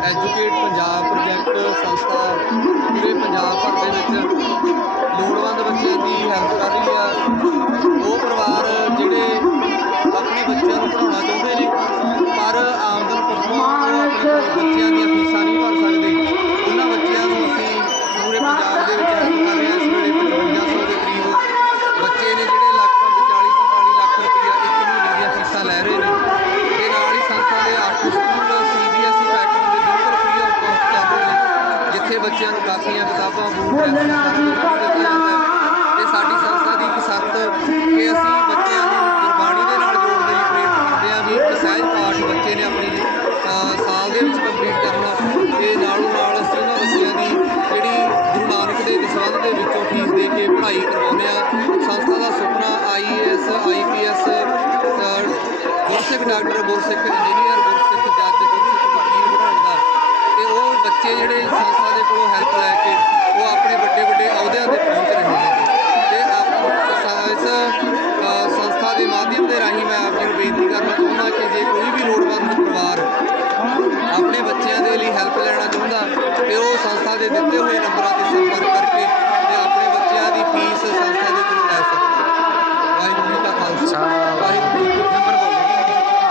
Educate Punjab project ਸੰਸਥਾ ਪੂਰੇ ਪੰਜਾਬ ਭਰ ਦੇ ਵਿੱਚ ਲੋੜਵੰਦ ਬੱਚਿਆਂ ਦੀ ਹੈਲਪ ਕਰ ਰਹੀ ਆ ਉਹ ਪਰਿਵਾਰ ਜਿਹੜੇ ਆਪਣੇ ਬੱਚਿਆਂ ਨੂੰ ਪੜਾਉਣਾ ਚਾਹੁੰਦੇ ਨੇ ਪਰ ਆਮਦਨ ਪੱਖੋਂ ਆਪਣੇ ਬੱਚਿਆਂ ਦੀ ਬੱਚਿਆਂ ਨੂੰ ਕਾਪੀਆਂ ਕਿਤਾਬਾਂ ਬੂਟ ਤੇ ਸਾਡੀ ਸੰਸਥਾ ਦੀ ਇੱਕ ਸੱਤ ਕਿ ਅਸੀਂ ਬੱਚਿਆਂ ਨੂੰ ਗੁਰਬਾਣੀ ਦੇ ਨਾਲ ਜੋੜਨ ਲਈ ਪ੍ਰੇਰਿਤ ਕਰਦੇ ਹਾਂ ਵੀ ਇੱਕ ਸਹਿਜ ਪਾਠ ਬੱਚੇ ਨੇ ਆਪਣੀ ਸਾਲ ਦੇ ਵਿੱਚ ਕੰਪਲੀਟ ਕਰਨਾ। ਤੇ ਨਾਲੋਂ ਨਾਲ ਅਸੀਂ ਉਹਨਾਂ ਬੱਚਿਆਂ ਦੀ ਜਿਹੜੀ ਗੁਰੂ ਨਾਨਕ ਦੇ ਦਸਵੰਧ ਦੇ ਵਿੱਚੋਂ ਫੀਸ ਦੇ ਕੇ ਪੜ੍ਹਾਈ ਕਰਵਾਉਂਦੇ ਆ ਸੰਸਥਾ ਦਾ ਸੁਪਨਾ ਆਈਏਐਸ ਆਈਪੀਐਸ ਗੁਰਸਿੱਖ ਡਾਕਟਰ ਗੁਰਸਿੱਖ ਇੰਜੀਨੀਅਰ ਗੁਰਸਿੱਖ ਜੱਜ ਗੁਰਸਿੱਖ ਵਕੀਲ ਬਣਾਉਣ ਦਾ। ਤੇ ਉਹ ਬੱਚੇ ਜਿਹੜੇ ਸੰਸਥਾ ਹੈਲਪ ਲੈ ਕੇ ਉਹ ਆਪਣੇ ਵੱਡੇ ਵੱਡੇ ਅਹੁਦਿਆਂ ਤੇ ਪਹੁੰਚ ਰਹੇ ਨੇ ਤੇ ਇਸ ਸੰਸਥਾ ਦੇ ਮਾਧਿਅਮ ਦੇ ਰਾਹੀਂ ਮੈਂ ਆਪ ਜੀ ਨੂੰ ਬੇਨਤੀ ਕਰਨਾ ਚਾਹੁੰਦਾ ਕਿ ਜੇ ਕੋਈ ਵੀ ਲੋੜਵੰਦ ਪਰਿਵਾਰ ਆਪਣੇ ਬੱਚਿਆਂ ਦੇ ਲਈ ਹੈਲਪ ਲੈਣਾ ਚਾਹੁੰਦਾ ਤੇ ਉਹ ਸੰਸਥਾ ਦੇ ਦਿੱਤੇ ਹੋਏ ਨੰਬਰਾਂ ਤੇ ਸੰਪਰਕ ਕਰਕੇ ਤੇ ਆਪਣੇ ਬੱਚਿਆਂ ਦੀ ਫੀਸ ਸੰਸਥਾ ਦੇ ਕੋਲੋਂ ਲੈ ਸਕਦਾ। ਵਾਹਿਗੁਰੂ ਜੀ ਕਾ ਖਾਲਸਾ।